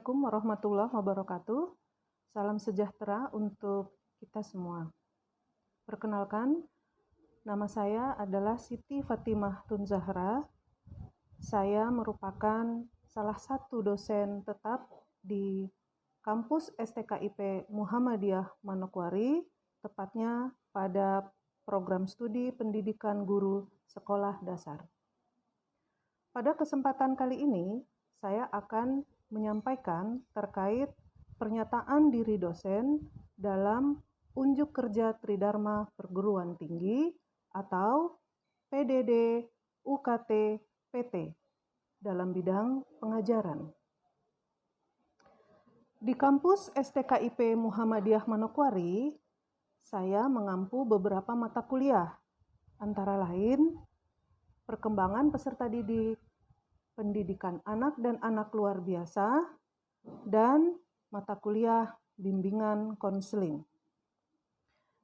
Assalamualaikum warahmatullahi wabarakatuh. Salam sejahtera untuk kita semua. Perkenalkan, nama saya adalah Siti Fatimah Tun Zahra. Saya merupakan salah satu dosen tetap di kampus STKIP Muhammadiyah Manokwari, tepatnya pada program studi pendidikan guru sekolah dasar. Pada kesempatan kali ini, saya akan menyampaikan terkait pernyataan diri dosen dalam Unjuk Kerja Tridharma Perguruan Tinggi atau PDD UKT PT dalam bidang pengajaran. Di kampus STKIP Muhammadiyah Manokwari, saya mengampu beberapa mata kuliah, antara lain perkembangan peserta didik, pendidikan anak dan anak luar biasa, dan mata kuliah bimbingan konseling.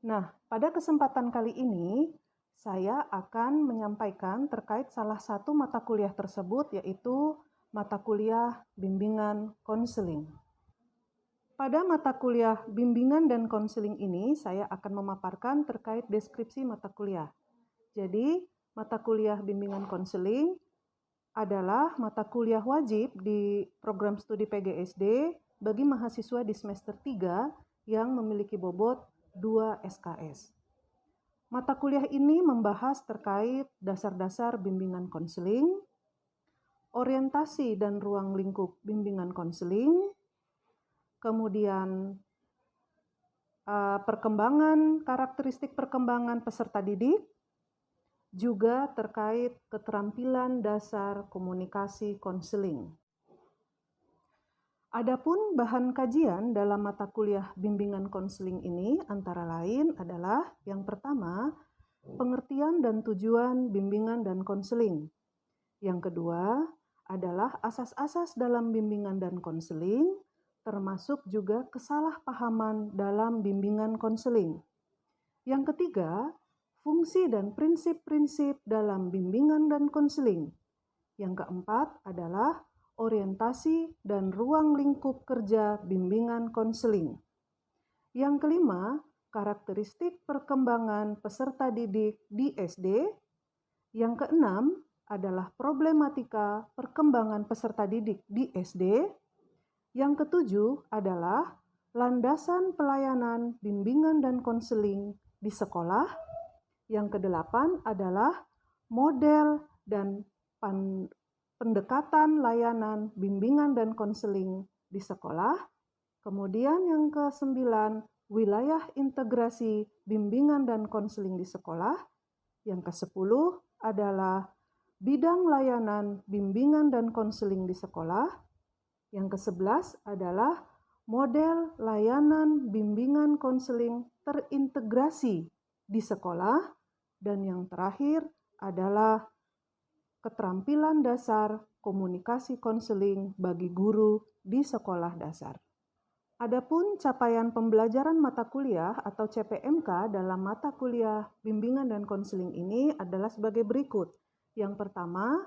Nah, pada kesempatan kali ini, saya akan menyampaikan terkait salah satu mata kuliah tersebut, yaitu mata kuliah bimbingan konseling. Pada mata kuliah bimbingan dan konseling ini, saya akan memaparkan terkait deskripsi mata kuliah. Jadi, mata kuliah bimbingan konseling adalah mata kuliah wajib di program studi PGSD bagi mahasiswa di semester 3 yang memiliki bobot 2 SKS. Mata kuliah ini membahas terkait dasar-dasar bimbingan konseling, orientasi dan ruang lingkup bimbingan konseling, kemudian karakteristik perkembangan peserta didik, juga terkait keterampilan dasar komunikasi konseling. Adapun bahan kajian dalam mata kuliah bimbingan konseling ini antara lain adalah yang pertama, pengertian dan tujuan bimbingan dan konseling. Yang kedua adalah asas-asas dalam bimbingan dan konseling, termasuk juga kesalahpahaman dalam bimbingan konseling. Yang ketiga, fungsi dan prinsip-prinsip dalam bimbingan dan konseling. Yang keempat adalah orientasi dan ruang lingkup kerja bimbingan konseling. Yang kelima, karakteristik perkembangan peserta didik di SD. Yang keenam adalah problematika perkembangan peserta didik di SD. Yang ketujuh adalah landasan pelayanan bimbingan dan konseling di sekolah. Yang kedelapan adalah model dan pendekatan layanan bimbingan dan konseling di sekolah. Kemudian yang kesembilan, wilayah integrasi bimbingan dan konseling di sekolah. Yang kesepuluh adalah bidang layanan bimbingan dan konseling di sekolah. Yang kesebelas adalah model layanan bimbingan konseling terintegrasi di sekolah, dan yang terakhir adalah keterampilan dasar komunikasi konseling bagi guru di sekolah dasar. Adapun capaian pembelajaran mata kuliah atau CPMK dalam mata kuliah bimbingan dan konseling ini adalah sebagai berikut. Yang pertama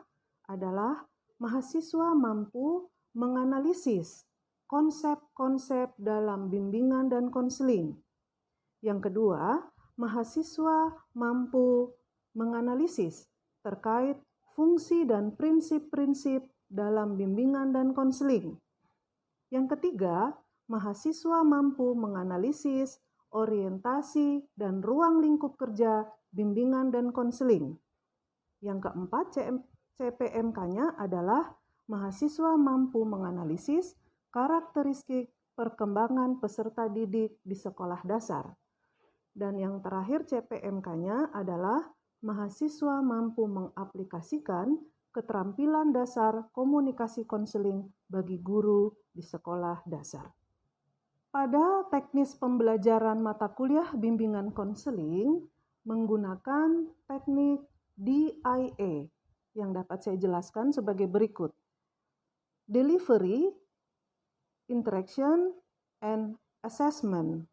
adalah mahasiswa mampu menganalisis konsep-konsep dalam bimbingan dan konseling. Yang kedua, mahasiswa mampu menganalisis terkait fungsi dan prinsip-prinsip dalam bimbingan dan konseling. Yang ketiga, mahasiswa mampu menganalisis orientasi dan ruang lingkup kerja bimbingan dan konseling. Yang keempat, CPMK-nya adalah mahasiswa mampu menganalisis karakteristik perkembangan peserta didik di sekolah dasar. Dan yang terakhir CPMK-nya adalah mahasiswa mampu mengaplikasikan keterampilan dasar komunikasi konseling bagi guru di sekolah dasar. Pada teknis pembelajaran mata kuliah bimbingan konseling menggunakan teknik DIA yang dapat saya jelaskan sebagai berikut. Delivery, Interaction, and Assessment.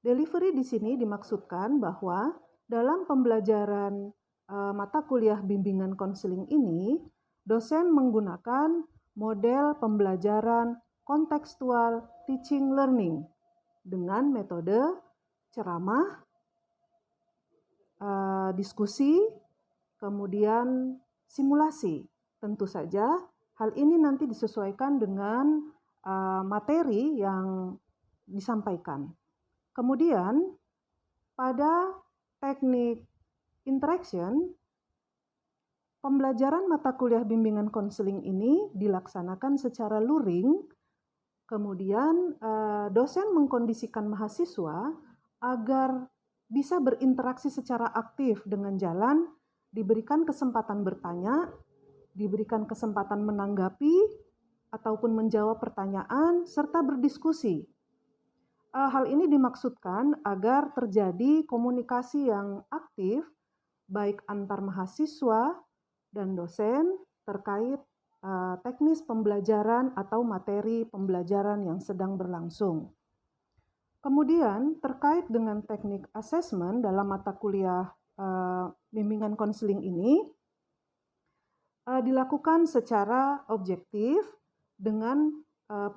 Delivery di sini dimaksudkan bahwa dalam pembelajaran mata kuliah bimbingan konseling ini, dosen menggunakan model pembelajaran contextual teaching learning dengan metode ceramah, diskusi, kemudian simulasi. Tentu saja hal ini nanti disesuaikan dengan materi yang disampaikan. Kemudian pada teknik interaction, pembelajaran mata kuliah bimbingan konseling ini dilaksanakan secara luring. Kemudian dosen mengkondisikan mahasiswa agar bisa berinteraksi secara aktif dengan jalan, diberikan kesempatan bertanya, diberikan kesempatan menanggapi ataupun menjawab pertanyaan, serta berdiskusi. Hal ini dimaksudkan agar terjadi komunikasi yang aktif, baik antar mahasiswa dan dosen terkait teknis pembelajaran atau materi pembelajaran yang sedang berlangsung. Kemudian terkait dengan teknik asesmen dalam mata kuliah bimbingan konseling ini dilakukan secara objektif dengan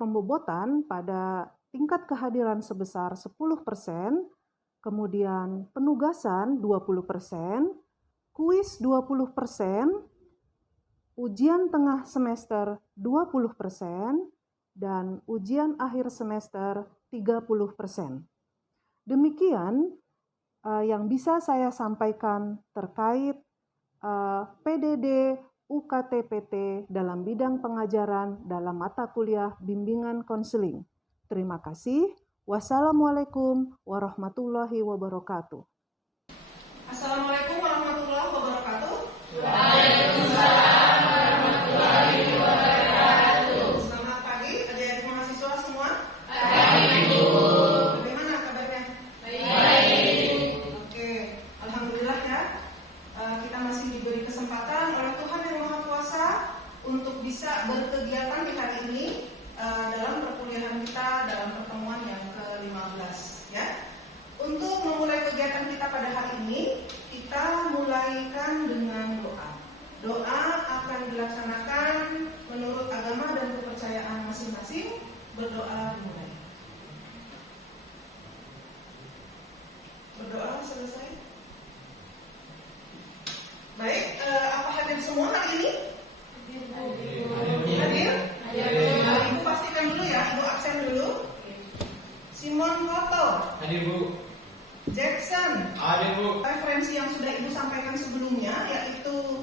pembobotan pada tingkat kehadiran sebesar 10%, kemudian penugasan 20%, kuis 20%, ujian tengah semester 20%, dan ujian akhir semester 30%. Demikian yang bisa saya sampaikan terkait PDD UKT-PT dalam bidang pengajaran dalam mata kuliah bimbingan konseling. Terima kasih. Wassalamualaikum warahmatullahi wabarakatuh. Assalamualaikum warahmatullahi wabarakatuh. Waalaikumsalam warahmatullahi wabarakatuh. Selamat pagi adik-adik mahasiswa semua. Baik, Ibu. Bagaimana kabarnya? Baik. Oke, alhamdulillah ya. Kita masih diberi kesempatan oleh Tuhan yang Maha Kuasa untuk bisa berkegiatan di hari ini dalam perkuliahan kita dalam pertemuan yang ke-15 ya. Untuk memulai kegiatan kita pada hari ini, kita mulaikan dengan doa. Doa akan dilaksanakan menurut agama dan kepercayaan masing-masing. Berdoa dimulai. Berdoa selesai. Baik, apa hadir semua hari ini? Hadir? Ibu pastikan dulu ya, Ibu absen dulu. Simon Koto. Hadir, Bu. Jackson. Hadir, Bu. Referensi yang sudah Ibu sampaikan sebelumnya, yaitu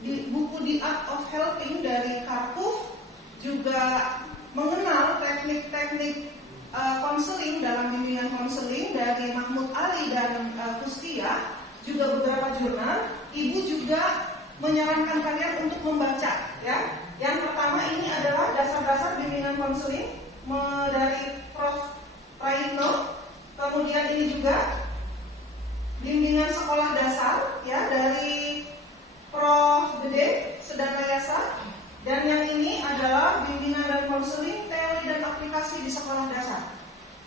di buku The Art of Helping dari Karpuf, juga mengenal teknik-teknik konseling dalam bimbingan konseling dari Mahmud Ali dan Kustia, juga beberapa jurnal. Ibu juga menyarankan kalian untuk membaca ya. Yang pertama ini adalah dasar-dasar bimbingan konseling dari Prof. Praitno. Kemudian ini juga bimbingan sekolah dasar ya dari Prof. Gede Sedanayasa. Dan yang ini adalah bimbingan dan konseling teori dan aplikasi di sekolah dasar.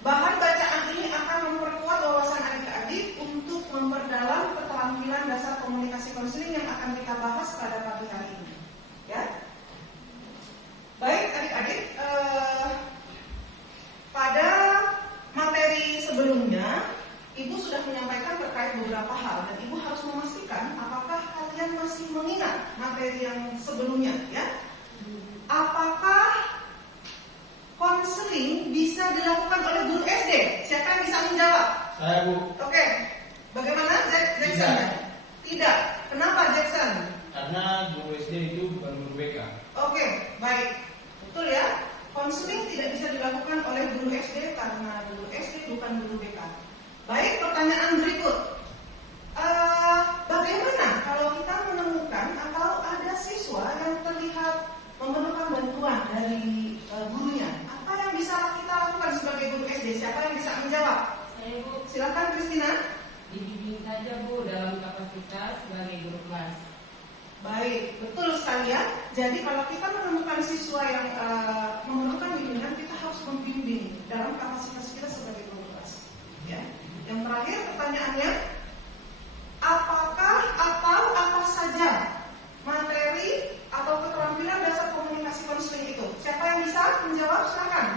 Bahan bacaan ini akan memperkuat wawasan adik-adik untuk memperdalam keterampilan dasar komunikasi konseling yang akan kita bahas pada pagi hari ini. Ya, baik adik-adik. Pada materi sebelumnya, Ibu sudah menyampaikan terkait beberapa hal dan Ibu harus memastikan apakah kalian masih mengingat materi yang sebelumnya. Ya, apakah konseling bisa dilakukan oleh guru SD? Siapa yang bisa menjawab? Saya, Bu. Oke. Bagaimana Jackson? Tidak. Kenapa Jackson? Karena guru SD itu bukan guru BK. Oke, baik. Betul ya. Konseling tidak bisa dilakukan oleh guru SD karena guru SD bukan guru BK. Baik, pertanyaan berikut. Bagaimana kalau kita menemukan atau ada siswa yang terlihat memerlukan bantuan dari gurunya? Apa yang bisa kita lakukan sebagai guru SD? Siapa yang bisa menjawab? Saya, Bu. Silakan Christina. Dibimbing saja, Bu, dalam kapasitas sebagai guru kelas. Baik, betul sekali ya. Jadi kalau kita menemukan siswa yang memerlukan bimbingan, kita harus membimbing dalam kapasitas kita sebagai guru kelas. Ya. Yang terakhir pertanyaannya, apakah atau apa saja materi atau keterampilan dasar komunikasi konseling itu? Siapa yang bisa menjawab? Silakan.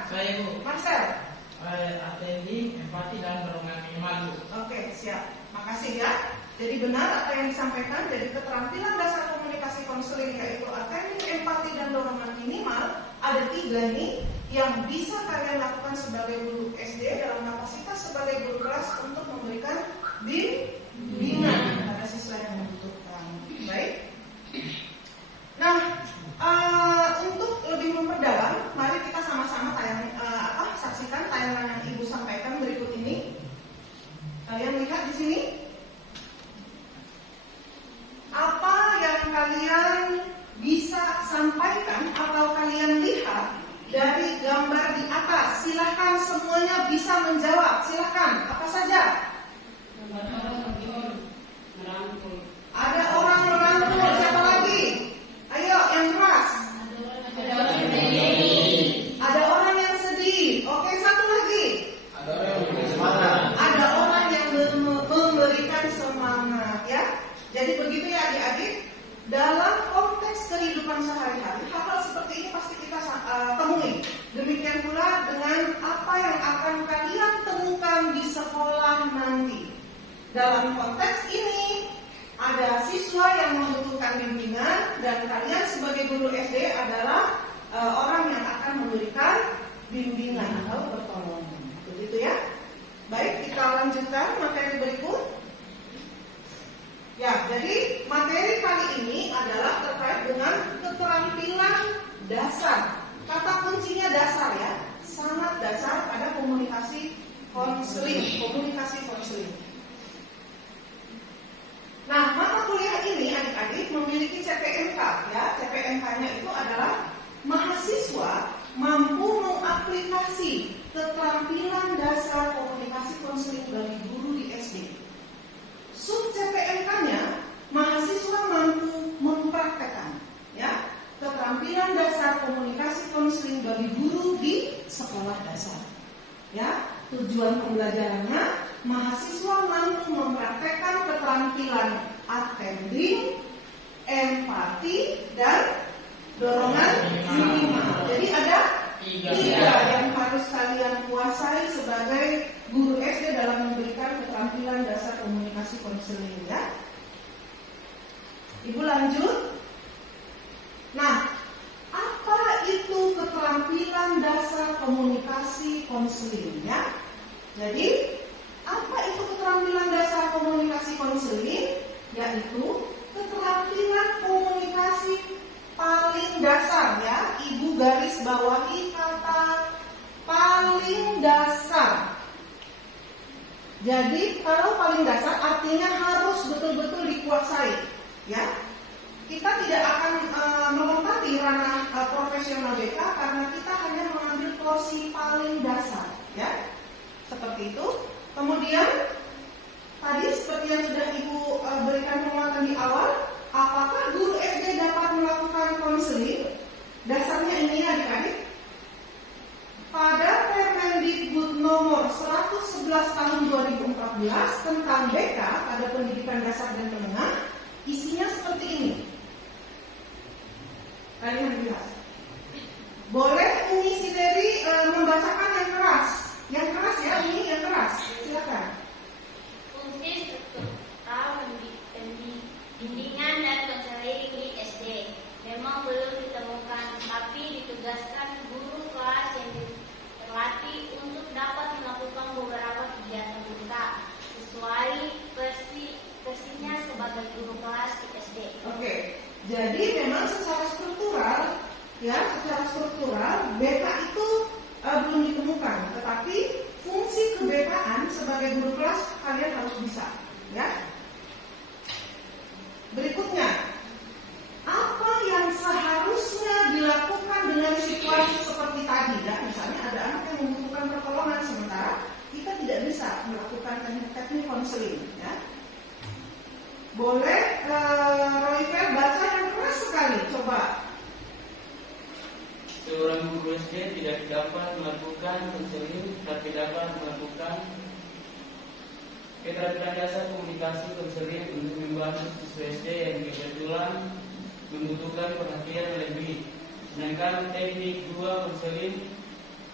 yang disampaikan, jadi keterampilan dasar komunikasi konseling yaitu attending, empati, dan dorongan minimal. Ada 3 ini yang bisa kalian lakukan sebagai guru SD dalam kapasitas sebagai guru kelas untuk memberikan bimbingan pada siswa yang membutuhkan. Baik. Nah, untuk lebih memperdalam, mari kita sama-sama saksikan tayangan yang Ibu sampaikan berikut ini. Kalian lihat di sini. Apa yang kalian bisa sampaikan atau kalian lihat dari gambar di atas? Silahkan semuanya bisa menjawab. Silahkan, apa saja? Ada orang merangkul, siapa lagi? Ayo, yang keras. Ada orang yang sedih. Oke, satu lagi. Ada orang yang memberikan semangat, ya. Jadi begitu ya adik-adik. Dalam konteks kehidupan sehari-hari, hal-hal seperti ini pasti kita temui. Demikian pula dengan apa yang akan kalian temukan di sekolah nanti. Dalam konteks ini, ada siswa yang membutuhkan bimbingan dan kalian sebagai guru SD adalah orang yang akan memberikan bimbingan atau pertolongan. Begitu ya. Baik, kita lanjutkan materi berikut. Ya, jadi materi kali ini adalah terkait dengan keterampilan dasar. Kata kuncinya dasar ya, sangat dasar pada komunikasi konseling. Nah, mata kuliah ini adik-adik memiliki CPNK ya. CPNK-nya itu adalah mahasiswa mampu mengaplikasi keterampilan dasar komunikasi konseling bagi guru di SD. Sub CPNK-nya mahasiswa mampu mempraktekkan ya keterampilan dasar komunikasi konseling bagi guru di sekolah dasar. Ya, tujuan pembelajarannya mahasiswa mampu mempraktekkan keterampilan attending, empati, dan dorongan minimal. Jadi ada 3 yang harus kalian kuasai sebagai guru SD dalam memberikan keterampilan dasar komunikasi konseling ya. Ibu lanjut. Nah, apa itu keterampilan dasar komunikasi konseling ya? Jadi, apa itu keterampilan dasar komunikasi konseling? Yaitu keterampilan komunikasi paling dasar ya. Ibu garis bawahi kata paling dasar. Jadi kalau paling dasar artinya harus betul-betul dikuasai ya. Kita tidak akan melompat ranah profesional BK karena kita hanya mengambil porsi paling dasar ya. Seperti itu. Kemudian tadi seperti yang sudah Ibu berikan penguatan di awal, apakah guru SD dapat melakukan konseling? Dasarnya ini adik-adik. Pada Permendikbud nomor 111 tahun 2014 tentang BK pada pendidikan dasar dan menengah, isinya seperti ini. Kalian lihat. Boleh ini si Dewi membacakan yang keras. Yang keras ya, ini yang keras. Silakan. Fungsi struktural bimbingan dan konseling di SD memang belum ditemukan, tapi ditugaskan guru kelas yang terlatih untuk dapat melakukan beberapa kegiatan BK sesuai versinya sebagai guru kelas di SD. Oke, jadi memang secara struktural BK itu belum ditemukan, tetapi fungsi ke-BK-an sebagai guru kelas kalian harus bisa, ya. Berikutnya, apa yang seharusnya dilakukan dengan situasi seperti tadi, ya? Misalnya ada anak yang membutuhkan pertolongan sementara kita tidak bisa melakukan teknik konseling, ya. Boleh Royfer baca yang keras sekali, coba. Seorang guru SD tidak dapat melakukan konseling, tapi dapat melakukan keterampilan dasar komunikasi konseling untuk membantu siswa SD yang kebetulan membutuhkan perhatian lebih. Sedangkan teknik 2 konseling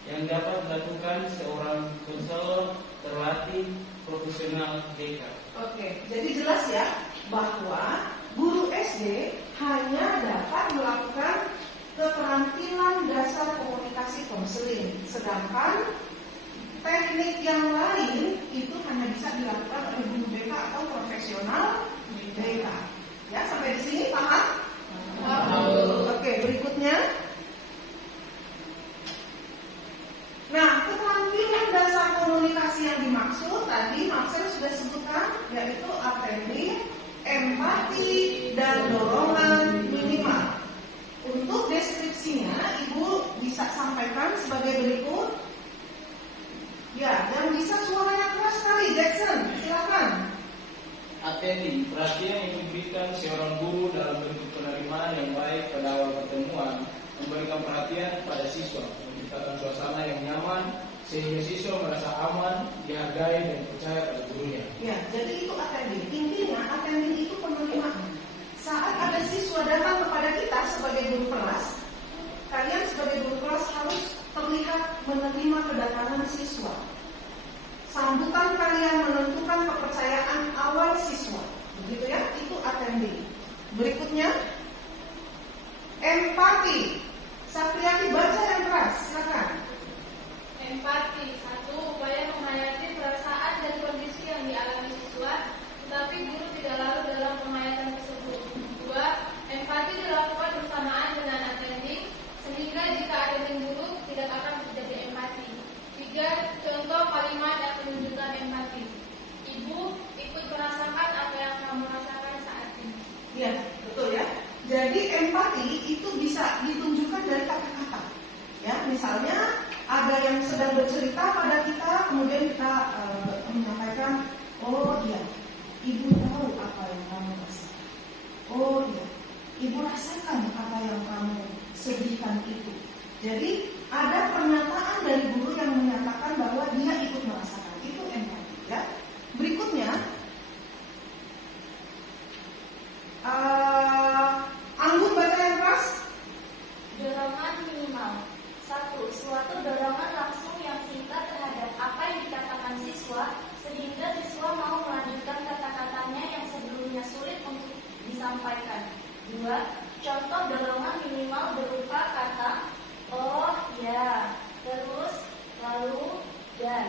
yang dapat dilakukan seorang konselor terlatih profesional BK. Oke, jadi jelas ya. bahwa guru SD hanya dapat melakukan keterampilan dasar komunikasi konseling, sedangkan teknik yang lain itu hanya bisa dilakukan oleh guru BK atau profesional BK. Ya, sampai di sini paham? Oke, berikutnya. Nah, keterampilan dasar komunikasi yang dimaksud tadi Marcel sudah sebutkan, yaitu attending, empati, dan dorongan minimal. Untuk deskripsinya, Ibu bisa sampaikan sebagai berikut. Ya, yang bisa suaranya keras sekali, Jackson, silakan. Attending, perhatian yang diberikan seorang guru dalam bentuk penerimaan yang baik pada awal pertemuan, memberikan perhatian pada siswa, menciptakan suasana yang nyaman sehingga siswa merasa aman, dihargai dan percaya pada gurunya. Ya, jadi itu attending. Intinya attending itu penerimaan. Saat ada siswa datang kepada kita sebagai guru kelas, kalian sebagai guru kelas harus terlihat menerima kedatangan siswa. Sambutan kalian menentukan kepercayaan awal siswa. Begitu ya, itu attending. Berikutnya, empati. Sapriati baca yang keras, silakan. Empati. 1. Upaya menghayati perasaan dan kondisi yang dialami siswa, tetapi guru tidak larut dalam penghayatan tersebut. 2. Empati dilakukan bersamaan dengan attending, sehingga jika attending buruk tidak akan terjadi empati. 3. Contoh kalimat yang menunjukkan empati. Ibu ikut merasakan apa yang kamu rasakan saat ini. Ya, betul ya. Jadi empati itu bisa ditunjukkan dari kata-kata. Ya, misalnya ada yang sedang bercerita pada kita, kemudian kita menyampaikan, oh iya, ibu tahu apa yang kamu rasakan. Oh iya, ibu rasakan apa yang kamu sedihkan itu. Jadi ada pernyataan dari guru yang menyatakan bahwa dia ikut merasakan. Itu empati. Ya. Berikutnya, Anggun baca yang keras. Dorongan minimal. 1. Suatu dorongan langsung yang singkat terhadap apa yang dikatakan siswa, sehingga siswa mau melanjutkan kata-katanya yang sebelumnya sulit untuk disampaikan. 2. Contoh dorongan minimal berupa kata oh ya, terus, lalu, dan.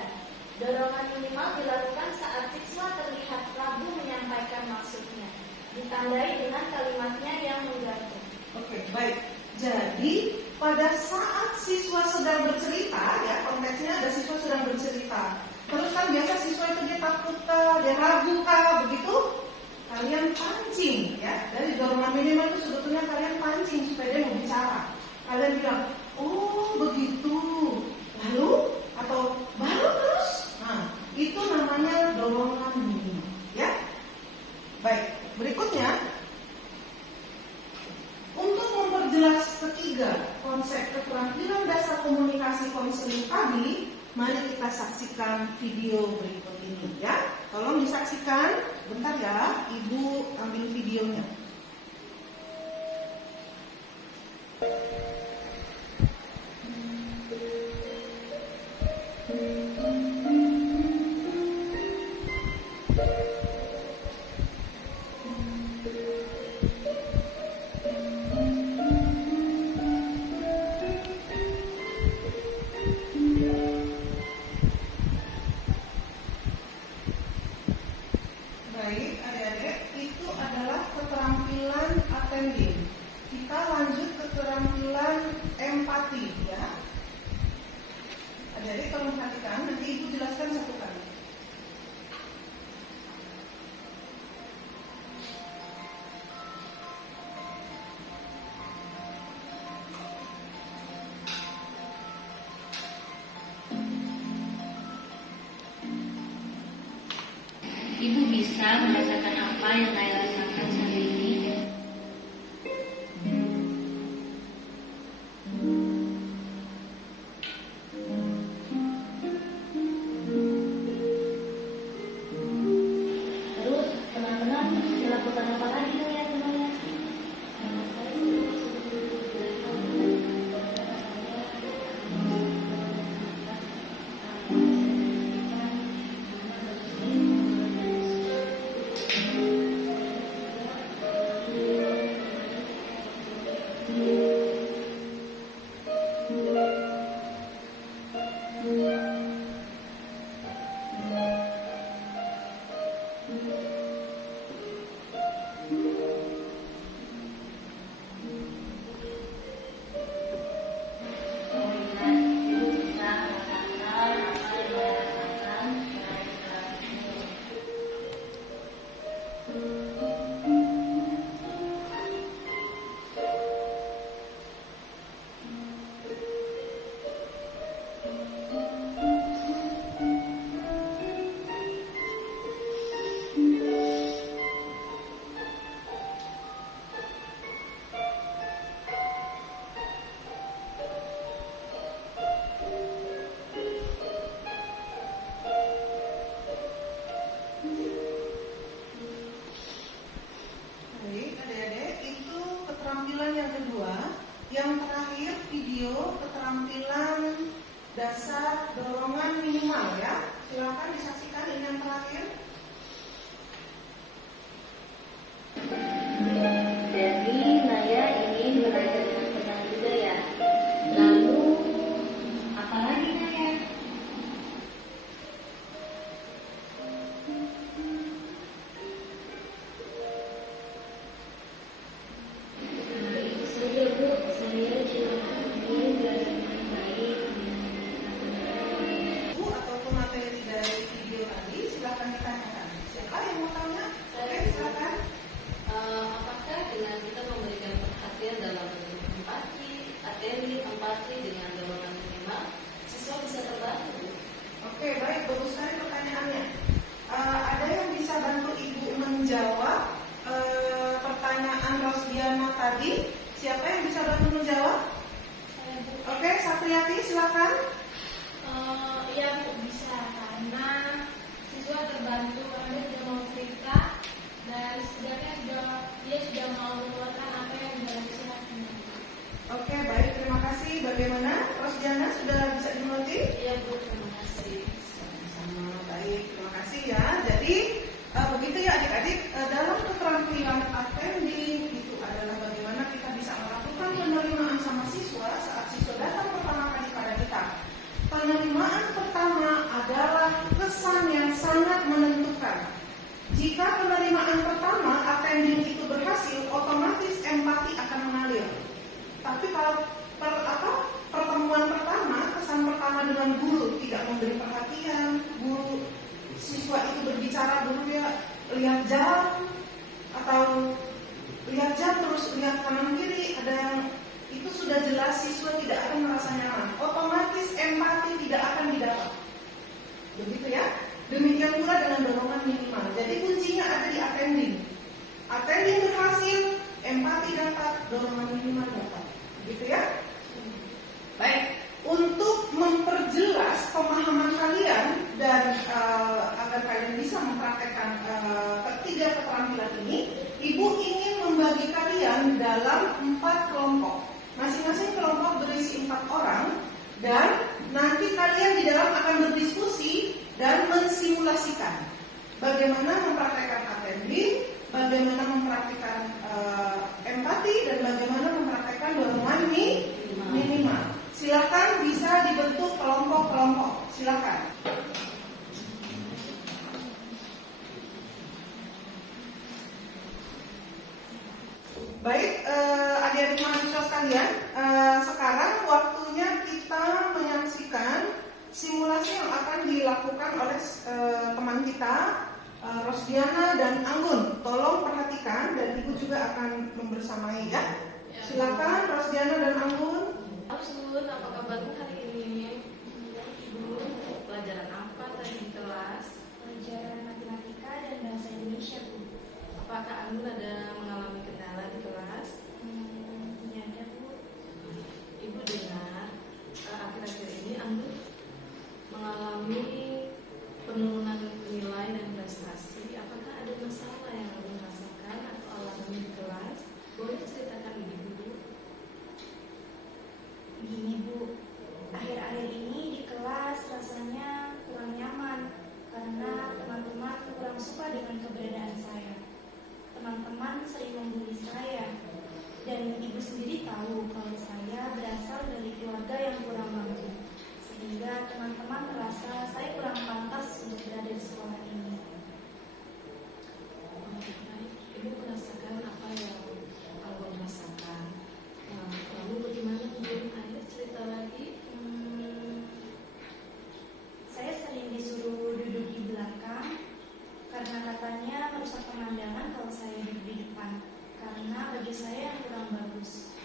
Dorongan minimal dilakukan saat siswa terlihat ragu menyampaikan maksudnya, ditandai dengan kalimatnya yang menggantung. Oke, baik. Jadi pada saat siswa sedang bercerita, ya konteksnya ada siswa sedang bercerita. Terus kan biasa siswa itu dia takut kah, dia ragu kah, begitu? Kalian pancing, ya. Dari dorongan minimal itu sebetulnya kalian pancing supaya dia mau bicara. Kalian bilang, oh begitu. Lalu atau baru terus. Nah, itu namanya dorongan minimal, ya. Baik, berikutnya. Untuk memperjelas ketiga konsep keterampilan dasar komunikasi konseling tadi, mari kita saksikan video berikut ini ya. Tolong disaksikan, bentar ya, Ibu ambil videonya. Baik, adik-adik, itu adalah keterampilan attending. Kita lanjut ke keterampilan empati, ya. Adik-adik tolong perhatikan, nanti Ibu jelaskan satu kali. Ibu bisa merasakan apa yang saya rasakan saat ini. Terus benar-benar dilakukan apa lagi tuh ya temannya? keterampilan yang kedua, yang terakhir video keterampilan dasar dorongan minimal ya. Silakan disaksikan ini yang terakhir. Jadi Naya ingin belajar dengan juga ya. Lalu apa lagi Naya? Nah, itu saja Bu. Saya cuma ingin belajar dengan baik. Bu ataupun materi dari video tadi silakan ditanyakan. Siapa yang mau tanya? Oke, silakan. Apakah dengan kita memberikan perhatian dalam bentuk empati dengan dorongan minimal, siswa bisa terbantu? Oke, baik, bagus sekali pertanyaannya. Ada yang bisa bantu Ibu menjawab pertanyaan Rosdiana tadi? Siapa yang bisa bantu menjawab? Oke, Sapriyati, silakan. Ya Bu, bisa, karena siswa terbantu karena dia sudah mau cerita dan setidaknya dia sudah mau mengeluarkan apa yang dalam isi hatinya. Oke, baik, terima kasih. Bagaimana, Rosdiana, sudah bisa dimengerti? Iya Bu, terima kasih. Sama, baik, terima kasih ya. Jadi begitu ya adik-adik, dalam keterampilan attending itu adalah bagaimana kita bisa melakukan penerimaan sama siswa saat siswa datang pertama kali pada kita. Penerimaan pertama adalah kesan yang sangat menentukan. Jika penerimaan pertama attending itu berhasil, otomatis empati akan mengalir. Tapi kalau pertemuan pertama, kesan pertama dengan guru tidak memberi perhatian, guru siswa itu berbicara dulu dia lihat jam atau lihat jam terus lihat kanan kiri, ada yang itu sudah jelas siswa tidak akan merasa nyaman. Otomatis empati tidak akan didapat. Begitu ya. Demikian pula dengan dorongan minimal. Jadi kuncinya ada di attending. Attending berhasil, empati dapat, dorongan minimal dapat. Begitu ya. Baik, untuk memperjelas pemahaman kalian dan agar kalian bisa mempraktekkan ketiga keterampilan ini, Ibu ingin membagi kalian dalam 4 kelompok. Masing-masing kelompok berisi 4 orang dan nanti kalian di dalam akan berdiskusi dan mensimulasikan bagaimana mempraktekkan attending, bagaimana mempraktekkan empati, dan bagaimana mempraktekkan dorongan minimal. Silakan bisa dibentuk kelompok-kelompok. Silakan. Baik, adik-adik mahasiswa sekalian, sekarang waktunya kita menyaksikan simulasi yang akan dilakukan oleh teman kita, Rosdiana dan Anggun. Tolong perhatikan dan Ibu juga akan membersamai ya. Silakan Rosdiana dan Anggun. Halo Sun, apa kabarmu hari ini? Ibu, pelajaran apa tadi di kelas? Pelajaran matematika dan bahasa Indonesia, Bu. Apakah Anggun ada mengalami kendala di kelas? Tidak ada, Bu. Ibu dengar akhir-akhir ini Anggun mengalami penurunan nilai dan prestasi. Apakah ada masalah yang Anggun rasakan atau alami di kelas? Boleh ceritakan ini dulu. Gini, Bu. Akhir-akhir ini di kelas rasanya kurang nyaman karena teman-teman kurang suka dengan keberadaan saya. Teman-teman sering membuli saya, dan Ibu sendiri tahu kalau saya berasal dari keluarga yang kurang mampu, sehingga teman-teman merasa saya kurang pantas untuk berada di sekolah ini. Baik, Ibu merasakan apa yang Anggun rasakan. Lalu bagaimana Anggun? Ayo cerita lagi. Saya sering disuruh duduk di belakang karena katanya merusak pemandangan kalau saya duduk di depan, karena baju saya yang kurang bagus.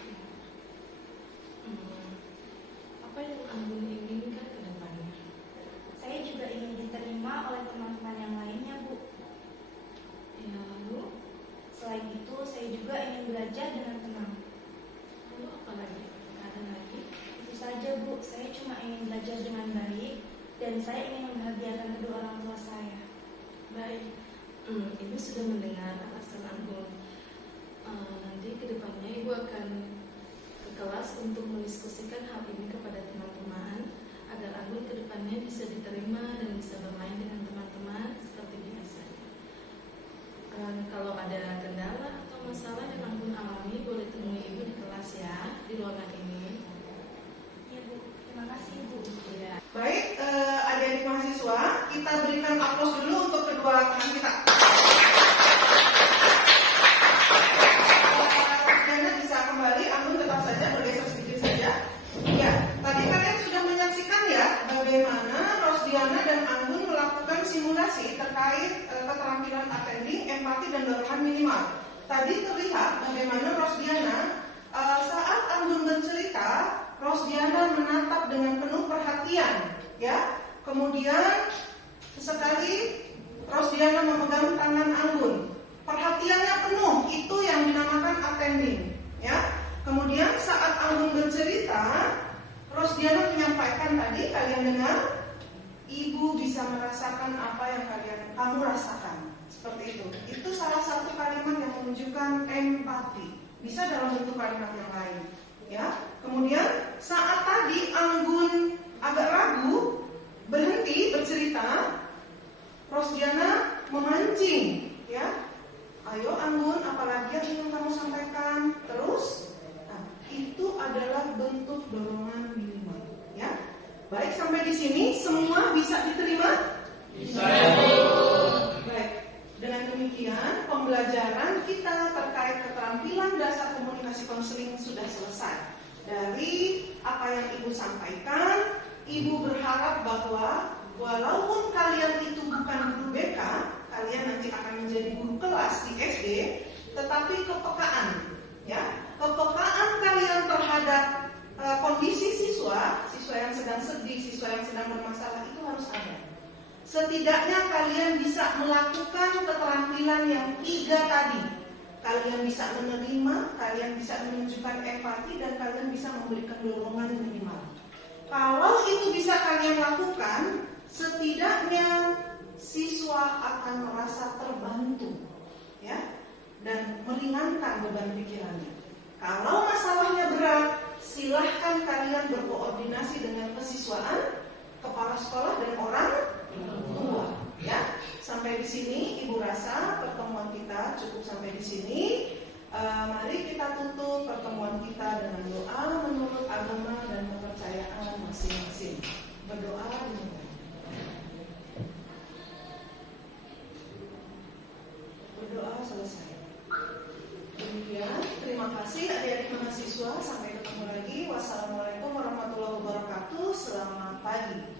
Apa yang Anggun inginkan ke depannya? Saya juga ingin diterima oleh teman-teman yang lainnya, Bu. Ya, lalu Selain itu, saya juga ingin belajar dengan tenang. lalu apa lagi? Ada lagi? Itu saja, Bu. Saya cuma ingin belajar dengan baik dan saya ingin membahagiakan kedua orang tua saya. Baik, Ibu sudah mendengar alasan Anggun. Nanti ke depannya Ibu akan mendiskusikan hal ini kepada teman-teman agar Anggun kedepannya bisa diterima dan bisa bermain dengan teman-teman seperti biasanya. Kalau ada kendala atau masalah yang Anggun alami, boleh temui Ibu di kelas ya, di ruangan ini. Ya Bu, terima kasih Bu. Ya. Baik, adik-adik mahasiswa, kita berikan aplaus dulu untuk kedua teman kita. Diana bisa kembali, Anggun tetap saja bergeser sedikit saja. Ya, tadi kalian sudah menyaksikan ya bagaimana Rosdiana dan Anggun melakukan simulasi terkait keterampilan attending, empati dan dorongan minimal. Tadi terlihat bagaimana Rosdiana saat Anggun bercerita, Rosdiana menatap dengan penuh perhatian, ya. Kemudian sesekali Rosdiana memegang tangan Anggun. Perhatiannya penuh, itu yang dinamakan attending, ya. Kemudian saat Anggun bercerita, Rosdiana menyampaikan tadi, kalian dengar, Ibu bisa merasakan apa yang kamu rasakan, seperti itu. Itu salah satu kalimat yang menunjukkan empati. Bisa dalam bentuk kalimat yang lain, ya. Kemudian saat tadi Anggun agak ragu, berhenti bercerita, Rosdiana memancing, ya. Ayo Anggun, apalagi yang ingin kamu sampaikan? Terus, nah, itu adalah bentuk dorongan minimal, ya. Baik, sampai di sini semua bisa diterima? Bisa. Baik, dengan demikian pembelajaran kita terkait keterampilan dasar komunikasi konseling sudah selesai. Dari apa yang Ibu sampaikan, Ibu berharap bahwa walaupun kalian itu bukan guru BK, kalian nanti akan menjadi guru kelas di SD, tetapi kepekaan, ya, kepekaan kalian terhadap kondisi siswa yang sedang sedih, siswa yang sedang bermasalah itu harus ada. Setidaknya kalian bisa melakukan keterampilan yang 3 tadi. Kalian bisa menerima, kalian bisa menunjukkan empati, dan kalian bisa memberikan dorongan minimal. Kalau itu bisa kalian lakukan, setidaknya siswa akan merasa terbantu, ya, dan meringankan beban pikirannya. Kalau masalahnya berat, silahkan kalian berkoordinasi dengan kesiswaan, kepala sekolah dan orang tua, ya. Sampai di sini Ibu rasa pertemuan kita cukup sampai di sini. Mari kita tutup pertemuan kita dengan doa menurut agama dan kepercayaan masing-masing. Berdoa dimulai. Berdoa selesai. Demikian, terima kasih adik-adik mahasiswa. Sampai ketemu lagi. Wassalamualaikum warahmatullahi wabarakatuh. Selamat pagi.